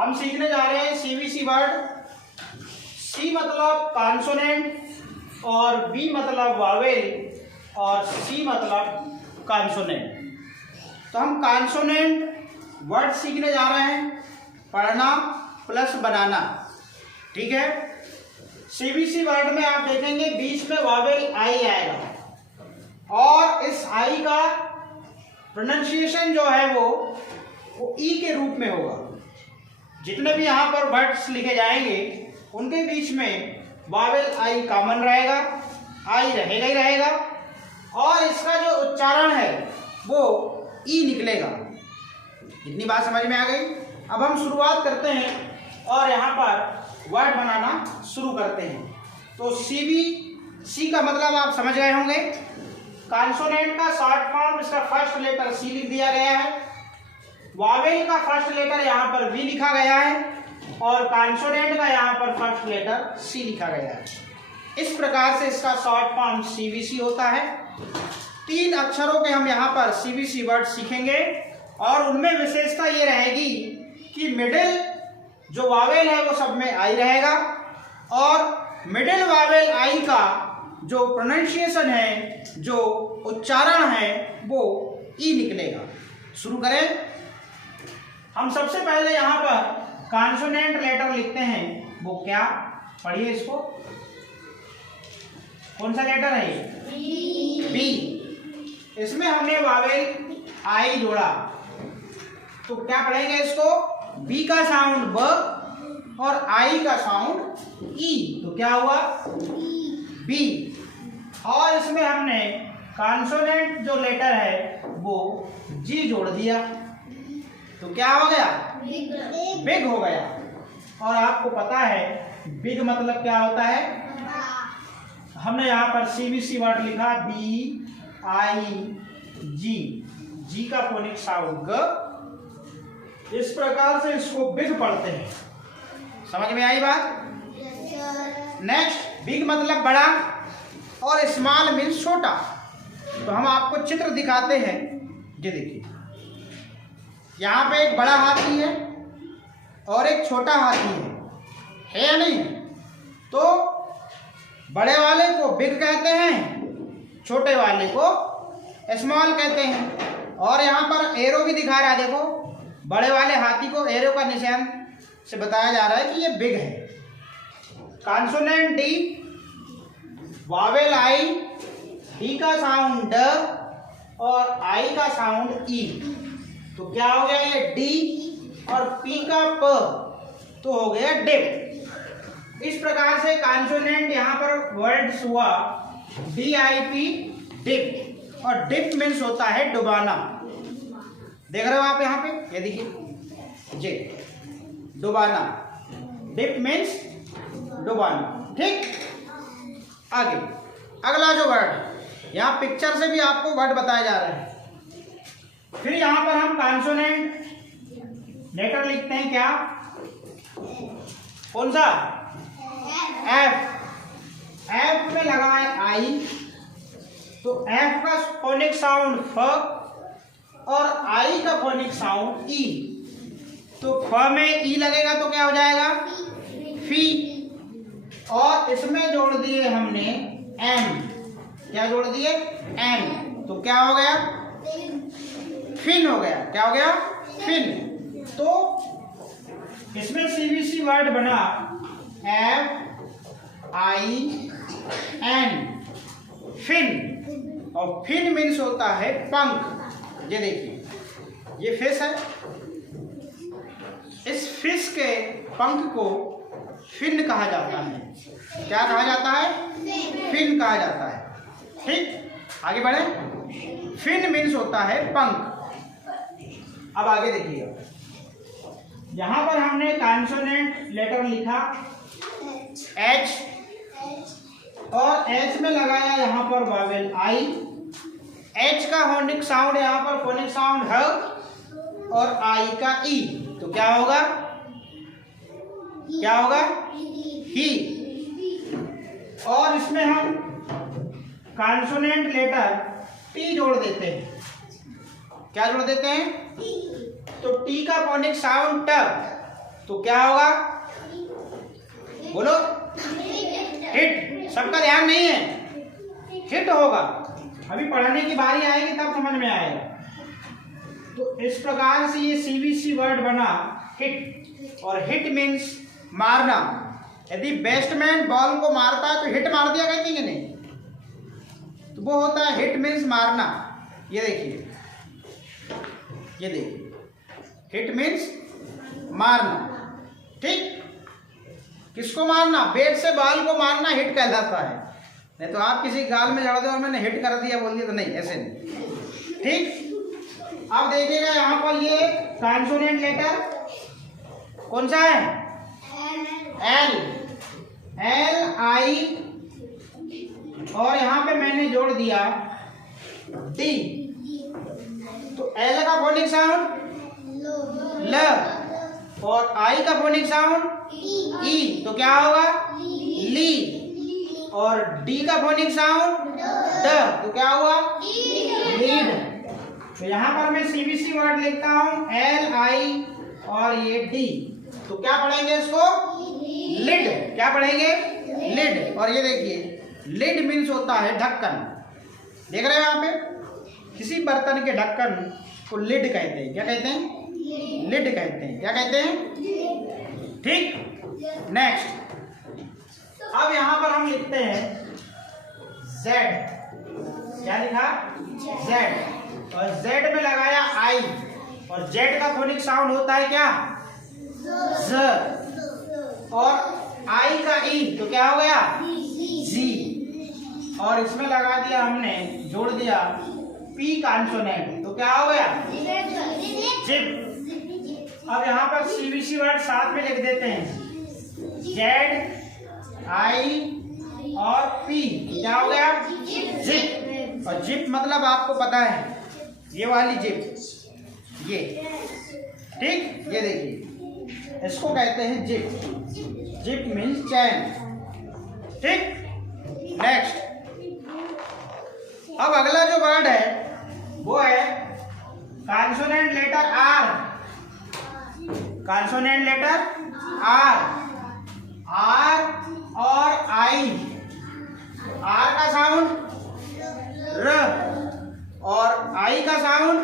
हम सीखने जा रहे हैं सीवीसी वर्ड। सी मतलब कॉन्सोनेंट और बी मतलब वावेल और सी मतलब कॉन्सोनेंट। तो हम कॉन्सोनेंट वर्ड सीखने जा रहे हैं, पढ़ना प्लस बनाना। ठीक है। सीवीसी वर्ड में आप देखेंगे बीच में वावेल आई आएगा और इस आई का प्रोनाउंसिएशन जो है वो ई के रूप में होगा। जितने भी यहाँ पर वर्ड्स लिखे जाएंगे उनके बीच में वावेल आई कॉमन रहेगा, आई रहेगा ही रहेगा और इसका जो उच्चारण है वो ई निकलेगा। इतनी बात समझ में आ गई। अब हम शुरुआत करते हैं और यहाँ पर वर्ड बनाना शुरू करते हैं। तो सी का मतलब आप समझ गए होंगे। कॉन्सोनेंट का शॉर्ट फॉर्म, इसका फर्स्ट लेटर सी लिख दिया गया है। वावेल का फर्स्ट लेटर यहाँ पर वी लिखा गया है और कॉन्सोनेंट का यहाँ पर फर्स्ट लेटर सी लिखा गया है। इस प्रकार से इसका शॉर्ट फॉर्म सीवीसी होता है। 3 अक्षरों के हम यहाँ पर सीवीसी वर्ड सीखेंगे और उनमें विशेषता ये रहेगी कि मिडिल जो वावेल है वो सब में आई रहेगा और मिडिल वावेल आई का जो प्रोनाउंसिएशन है, जो उच्चारण है वो ई निकलेगा। शुरू करें। हम सबसे पहले यहाँ पर कॉन्सोनेंट लेटर लिखते हैं। वो क्या, पढ़िए इसको। कौन सा लेटर है? बी। इसमें हमने वावेल आई जोड़ा तो क्या पढ़ेंगे इसको? बी का साउंड ब और आई का साउंड ई, तो क्या हुआ? बी। और इसमें हमने कॉन्सोनेंट जो लेटर है वो जी जोड़ दिया तो क्या हो गया? बिग हो गया। और आपको पता है बिग मतलब क्या होता है? हमने यहाँ पर सीवीसी वर्ड लिखा बी आई जी, जी का फोनिक साउंड ग। इस प्रकार से इसको बिग पढ़ते हैं। समझ में आई बात? नेक्स्ट, बिग मतलब बड़ा और स्मॉल मीन्स छोटा। तो हम आपको चित्र दिखाते हैं। ये देखिए, यहाँ पे एक बड़ा हाथी है और एक छोटा हाथी है या नहीं? तो बड़े वाले को बिग कहते हैं, छोटे वाले को स्मॉल कहते हैं। और यहाँ पर एरो भी दिखा रहा है, देखो बड़े वाले हाथी को एरो का निशान से बताया जा रहा है कि ये बिग है। कॉन्सोनेंट डी, वावेल आई, डी का साउंड ड और आई का साउंड ई, तो क्या हो गया? ये डी और पी का प तो हो गया डिप। इस प्रकार से कॉन्सोनेंट यहाँ पर वर्ड्स हुआ डी आई पी, डिप। और डिप मीन्स होता है डुबाना। देख रहे हो आप यहाँ पे? ये देखिए जी, डुबाना। Dip means डुबाना। ठीक। आगे अगला जो वर्ड, यहाँ पिक्चर से भी आपको वर्ड बताए जा रहे हैं। फिर यहाँ पर हम कॉन्सोनेंट लेटर लिखते हैं। क्या? कौन सा? एफ। एफ में लगा है आई, तो एफ का फोनिक साउंड फ और आई का फोनिक साउंड ई। तो फ में ई लगेगा तो क्या हो जाएगा? फी। और इसमें जोड़ दिए हमने एन। क्या जोड़ दिए? एन। तो क्या हो गया? फिन हो गया। क्या हो गया? फिन। तो इसमें सीवीसी वर्ड बना एफ आई एन, फिन। और फिन मीन्स होता है पंख। ये देखिए, ये फिश है। इस फिश के पंख को फिन कहा जाता है। क्या कहा जाता है? फिन कहा जाता है। ठीक, आगे बढ़े। फिन मीन्स होता है पंख। अब आगे देखिए, यहां पर हमने कॉन्सोनेंट लेटर लिखा एच और एच में लगाया यहां पर वावेल आई। एच का फोनिक साउंड यहां पर फोनिक साउंड है और आई का ई, तो क्या होगा? क्या होगा? ही। और इसमें हम कॉन्सोनेंट लेटर टी जोड़ देते हैं। क्या जोड़ देते हैं? तो टी का फोनिक साउंड ट तो क्या होगा, बोलो, हिट। सबका ध्यान नहीं है, हिट होगा। अभी पढ़ने की बारी आएगी तब समझ में आएगा। तो इस प्रकार से ये सीवीसी वर्ड बना हिट, और हिट मीन्स मारना। यदि बैट्समैन बॉल को मारता है तो हिट मार दिया कहते हैं कि नहीं, तो वो होता है हिट मीन्स मारना। ये देखिए, ये देखिए, हिट मीन्स मारना। ठीक, किसको मारना, बैट से बॉल को मारना हिट कहलाता है। नहीं तो आप किसी गाल में जड़ दो और मैंने हिट कर दिया बोल दिया, तो नहीं, ऐसे नहीं। ठीक, अब देखिएगा यहाँ पर ये कॉन्सोनेंट लेटर कौन सा है, एल, एल आई, और यहाँ पे मैंने जोड़ दिया डी। तो एल का फोनिक साउंड ल, और आई का फोनिक साउंड ई, तो क्या होगा, ली। और डी का फोनिक साउंड ड, तो क्या हुआ, लीड। तो यहाँ पर मैं सीबीसी वर्ड लिखता हूँ एल आई और ये डी, तो क्या पढ़ेंगे इसको, लिड। क्या पढ़ेंगे, लिड। और ये देखिए, लिड मीन्स होता है ढक्कन। देख रहे हैं यहाँ पे, किसी बर्तन के ढक्कन को लिड कहते हैं। क्या कहते हैं, लिड कहते हैं। क्या कहते हैं, ठीक। नेक्स्ट, अब यहां पर हम लिखते हैं जेड। क्या लिखा, जेड, और जेड में लगाया आई, और जेड का फोनिक साउंड होता है क्या, ज, और आई का ई, तो क्या हो गया, जी। और इसमें लगा दिया हमने, जोड़ दिया पी कॉन्सोनेंट, तो क्या हो गया, जिप। अब यहाँ पर सीवीसी वर्ड साथ में लिख देते हैं, जेड, आई और पी, क्या हो गया, जिप। और जिप मतलब आपको पता है, ये वाली जिप, ये, ठीक। ये देखिए, इसको कहते हैं जिप। जिप मीन्स चैन, ठीक। नेक्स्ट, अब अगला जो वर्ड है वो है consonant letter R. Consonant letter R, R और आई। आर का साउंड र, और आई का साउंड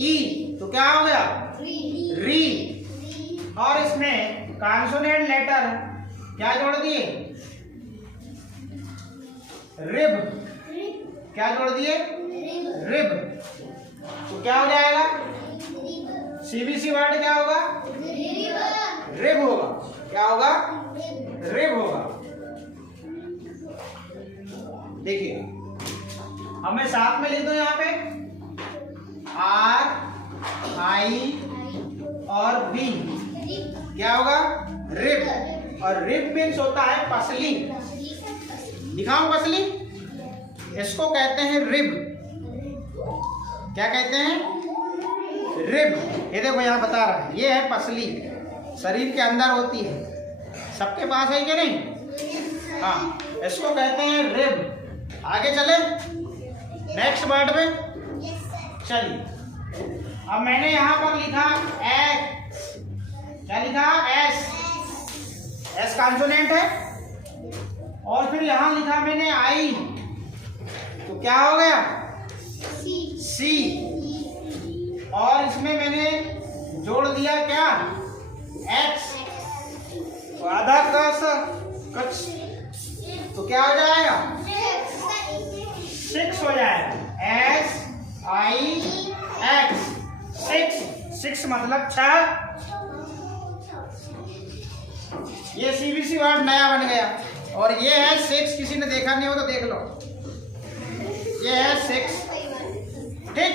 ई, तो क्या हो गया, री। और इसमें कॉन्सोनेंट लेटर क्या जोड़ दिए, रिब। क्या जोड़ दिए, रिब। तो क्या हो जाएगा, सीबीसी वर्ड क्या होगा, रिब होगा। क्या होगा, रिब होगा। देखिए, हमें साथ में लिख दो यहाँ पे, आर आई और बी, क्या होगा, रिब। और रिब मीन्स होता है पसली। दिखाऊं पसली, इसको कहते हैं रिब। क्या कहते हैं, रिब। ये देखो यहाँ बता रहा है, ये है पसली, शरीर के अंदर होती है, सबके पास है कि नहीं, हाँ, इसको कहते हैं रिब। आगे चले नेक्स्ट वर्ड में, चलिए। अब मैंने यहाँ पर लिखा एक्स। क्या लिखा, एस। एस कॉन्सोनेंट है, और फिर यहाँ लिखा मैंने आई, तो क्या हो गया, सी। और इसमें मैंने जोड़ दिया क्या, एक्स, तो आधा कच, तो क्या हो जाएगा, 6 हो जाएगा, एस आई एक्स, 6 मतलब 6। ये सीबीसी वर्ड नया बन गया। और ये है 6, किसी ने देखा नहीं हो तो देख लो, ये है 6, ठीक।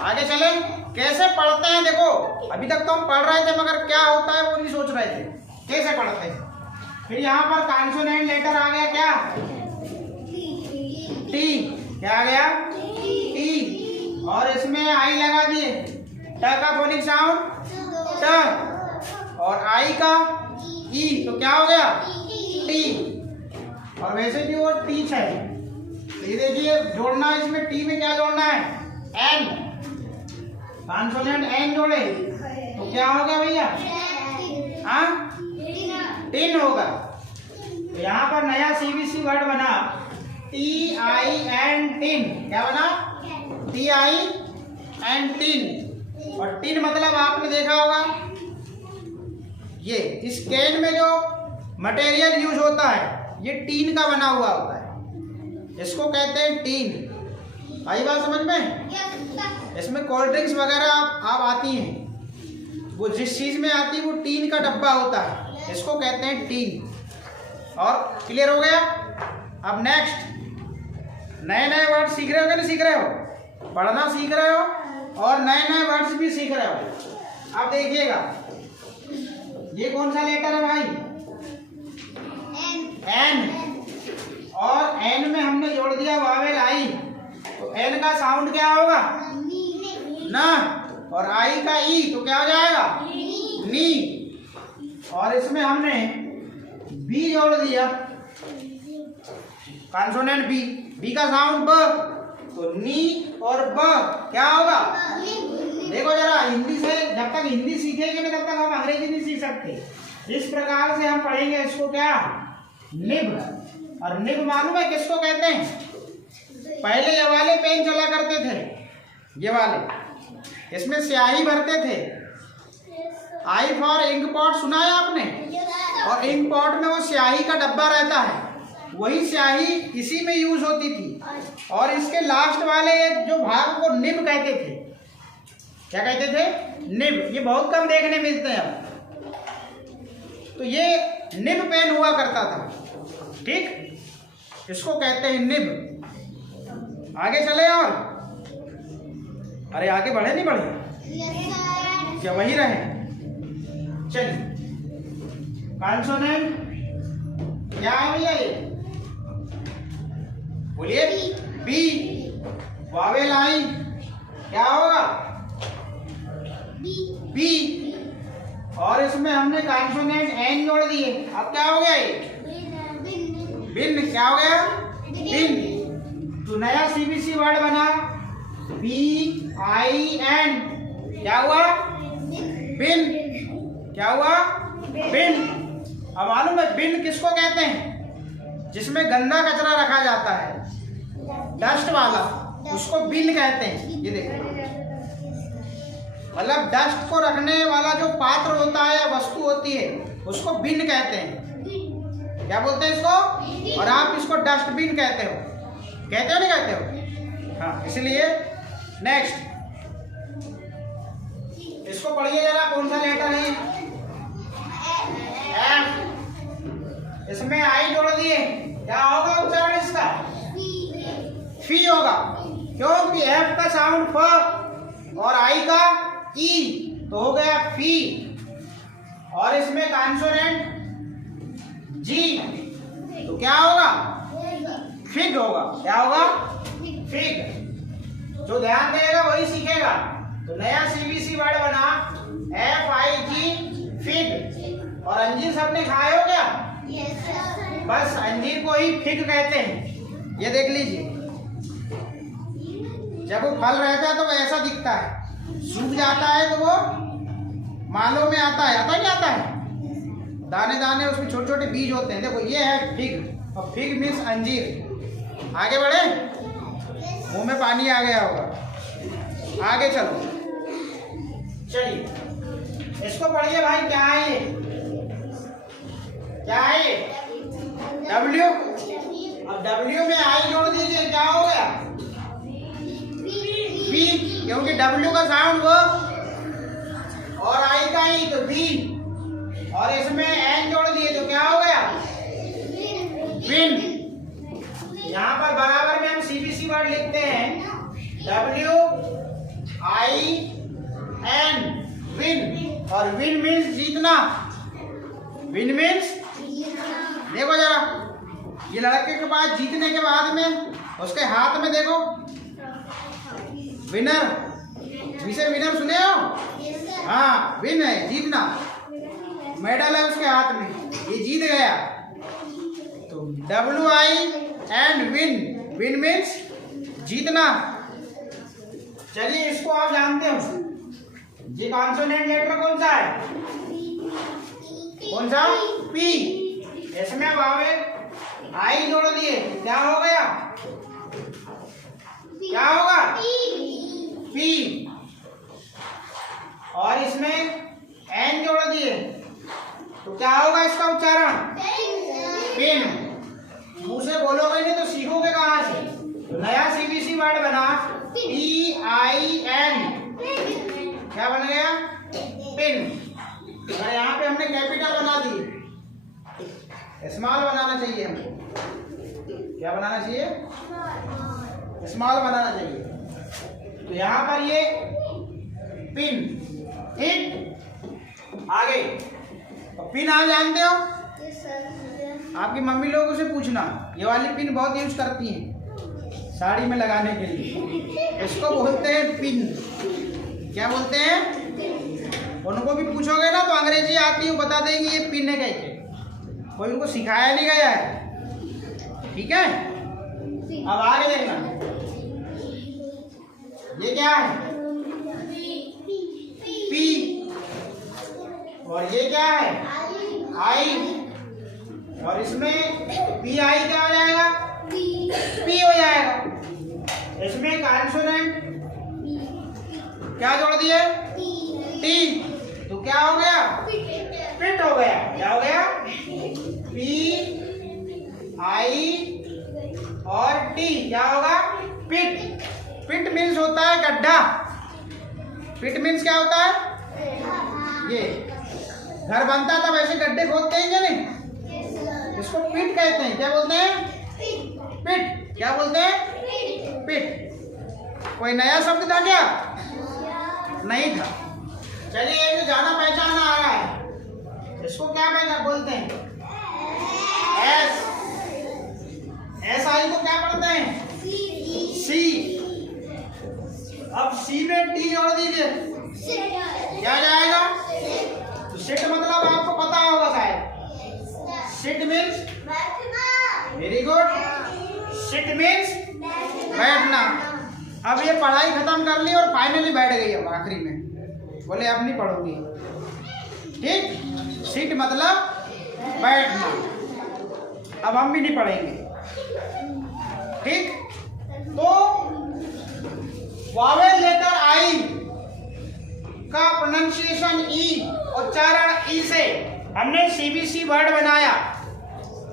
आगे चले, कैसे पढ़ते हैं, देखो अभी तक तो हम पढ़ रहे थे मगर क्या होता है वो नहीं सोच रहे थे, कैसे पढ़ते हैं। फिर यहाँ पर कॉन्सोनेंट लेटर आ गया क्या, टी। क्या आ गया, टी। और इसमें आई लगा दिए, ट का फोनिक साउंड ट, और आई का ई, तो क्या हो गया, टी। और वैसे भी वो टीच है, ये देखिए जोड़ना है, इसमें टी में क्या जोड़ना है, एन। कॉन्सोनेंट एन जोड़े तो क्या हो गया भैया, हाँ टिन होगा। तो यहाँ पर नया CBC वर्ड बना TIN टिन। क्या बना? TIN tin. और टिन मतलब आपने देखा होगा ये इस कैन में जो मटेरियल यूज होता है ये टीन का बना हुआ होता है, इसको कहते हैं टीन। आई बात समझ में? इसमें कोल्ड ड्रिंक्स वगैरह आप आती हैं, वो जिस चीज में आती है वो टीन का डब्बा होता है, इसको कहते हैं टीन। और क्लियर हो गया? अब नेक्स्ट नए नए वर्ड सीख रहे हो कि नहीं सीख रहे हो? पढ़ना सीख रहे हो और नए नए वर्ड्स भी सीख रहे हो। अब देखिएगा ये कौन सा लेटर है भाई? एन। और एन में हमने जोड़ दिया वावेल आई, तो एन का साउंड क्या होगा? ना। और आई का ई तो क्या हो जाएगा? नी। और इसमें हमने बी जोड़ दिया, कॉन्सोनेंट बी। बी का साउंड ब, तो नी और ब क्या होगा? देखो जरा, हिंदी से जब तक हिंदी सीखेंगे नहीं तब तक हम अंग्रेजी नहीं सीख सकते। इस प्रकार से हम पढ़ेंगे इसको क्या? निब। और निब मालूम है किसको कहते हैं? पहले ये वाले पेन चला करते थे, ये वाले, इसमें स्याही भरते थे। आई फॉर इंक पॉट सुना है आपने? और इंक पॉट में वो स्याही का डब्बा रहता है, वही स्याही इसी में यूज होती थी। और इसके लास्ट वाले जो भाग को निब कहते थे। क्या कहते थे? निब। ये बहुत कम देखने मिलते हैं अब। तो ये निब पेन हुआ करता था, ठीक? इसको कहते हैं निब। आगे चले और अरे आगे बढ़े नहीं बढ़े? क्या वही रहे? चलिए, कॉन्सोनेंट क्या है भैया? ये बोलिए। बी। वावेल आई क्या होगा? बी। और इसमें हमने कॉन्सोनेंट एन जोड़ दिए, अब क्या हो गया? ये बिन। क्या हो गया? बिन। तो नया CBC वर्ड बना BIN। क्या हुआ? बिन। क्या हुआ? बिन। अब मालूम है बिन किसको कहते हैं? जिसमें गंदा कचरा रखा जाता है, डस्ट वाला, उसको बिन कहते हैं। ये देखो, मतलब डस्ट को रखने वाला जो पात्र होता है या वस्तु होती है उसको बिन कहते हैं। क्या बोलते हैं इसको? और आप इसको डस्टबिन कहते हो। कहते हो नहीं कहते हो? हाँ, इसलिए नेक्स्ट इसको पढ़िए जरा, कौन सा लेटर है? एफ। इसमें आई जोड़ दिए, क्या होगा उच्चारण इसका? फी होगा। क्योंकि एफ का साउंड फ और आई का ई, तो हो गया फी। और इसमें कॉन्सोनेंट जी, तो क्या होगा? फिग होगा। क्या होगा? फिग। जो ध्यान देगा वही सीखेगा। तो नया CBC वर्ड बना FIG, फिग। और अंजीर सबने खाए हो क्या? बस अंजीर को ही फिग कहते हैं। ये देख लीजिए, जब वो फल रहता है तो वो ऐसा दिखता है, सूख जाता है तो वो मालों में आता है, आता नहीं आता है, दाने दाने उसमें छोटे छोटे बीज होते हैं। देखो ये है फिग, और फिग मीन्स अंजीर। आगे बढ़े? मुंह में पानी आ गया होगा। आगे चलो, चलिए इसको पढ़िए भाई। क्या है ये? क्या है ये? W। अब W में आई जोड़ दीजिए, क्या हो गया? बी। क्योंकि W का साउंड वो और आई का ई, तो बी। और इसमें एन जोड़ दिए तो क्या हो गया? बिन। यहाँ पर बराबर में हम CBC वर्ड लिखते हैं WIN, विन। और विन मीन्स जीतना। विन मीन्स, देखो जरा, ये लड़के के पास जीतने के बाद में उसके हाथ में देखो विनर, जिसे विनर सुने हो? हाँ, विन है, जीतना। मेडल है उसके हाथ में, ये जीत गया। तो WIN, विन। विन मीन्स जीतना। चलिए इसको आप जानते हो, ये कॉन्सोनेंट लेटर कौन सा है? सा? पी। इसमें वावेल आई जोड़ दिए, क्या हो गया? क्या होगा? पी। और इसमें एन जोड़ दिए तो क्या होगा इसका उच्चारण? पिन। मुंह से बोलोगे नहीं तो सीखोगे कहां से? नया सीबीसी वर्ड बना, PIN। क्या बन गया? पिन। और यहाँ पे हमने कैपिटल बना दी, स्मॉल बनाना चाहिए हमको। क्या बनाना चाहिए? स्मॉल बनाना चाहिए। तो यहाँ पर ये पिन, ठीक। आगे पिन आप जानते हो? आपकी मम्मी लोगों से पूछना, ये वाली पिन बहुत यूज करती हैं साड़ी में लगाने के लिए। इसको बोलते हैं पिन। क्या बोलते हैं? उनको भी पूछोगे ना तो अंग्रेजी आती है, बता देंगे ये पिन है कैसे। कोई उनको सिखाया नहीं गया है, ठीक है। अब आगे देखना, ये क्या है? पी। और ये क्या है? आई। और इसमें PI क्या हो जाएगा? पी हो जाएगा। इसमें कॉन्सोनेंट क्या जोड़ दिए? टी। तो क्या हो गया? पिट हो गया। क्या हो गया? PI और टी क्या होगा? पिट। पिट मीन्स होता है गड्ढा। पिट मीन्स क्या होता है? ये घर बनता था वैसे गड्ढे खोदते हैं क्या नहीं? इसको पिट कहते हैं। क्या बोलते हैं? पिट। क्या बोलते हैं? पिट। कोई नया शब्द था क्या? नहीं था। चलिए ये जो जाना पहचाना आ रहा है, इसको क्या पहचान बोलते हैं? एस। SI को क्या पढ़ते हैं? सी। अब सी में टी जोड़ दीजिए, क्या जाएगा? तो सिट मतलब आपको पता होगा शायद। Sit means, very good, sit means बैठना। अब ये पढ़ाई खत्म कर ली और फाइनली बैठ गई। अब आखिरी में बोले अब नहीं पढ़ोगी, ठीक। सिट मतलब बैठना। अब हम भी नहीं पढ़ेंगे, ठीक। तो वावेल लेटर आई का प्रोनाउंसिएशन ई, उच्चारण ई से हमने सीबीसी वर्ड बनाया।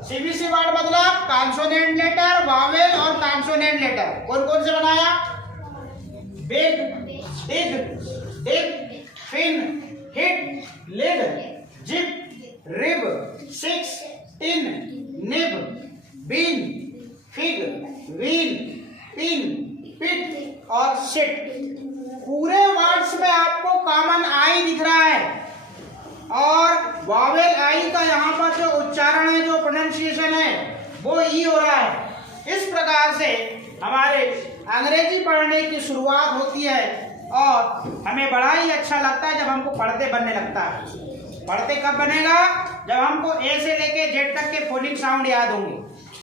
सीबीसी वर्ड मतलब कॉन्सोनेंट लेटर, वावेल और कॉन्सोनेंट लेटर। कौन कौन से बनाया? Big, dig, dig, fin, hit, lid, zip, rib, six, tin, nib, bean, fig, wheel, pin, pit और सिट। पूरे वर्ड्स में आपको कॉमन आई दिख रहा है और वावेल आई का यहाँ पर जो उच्चारण है, जो प्रोनाउंसिएशन है, वो ई हो रहा है। इस प्रकार से हमारे अंग्रेजी पढ़ने की शुरुआत होती है और हमें बड़ा ही अच्छा लगता है जब हमको पढ़ते बनने लगता है। पढ़ते कब बनेगा? जब हमको ए से लेके जेड तक के फोनिक साउंड याद होंगे।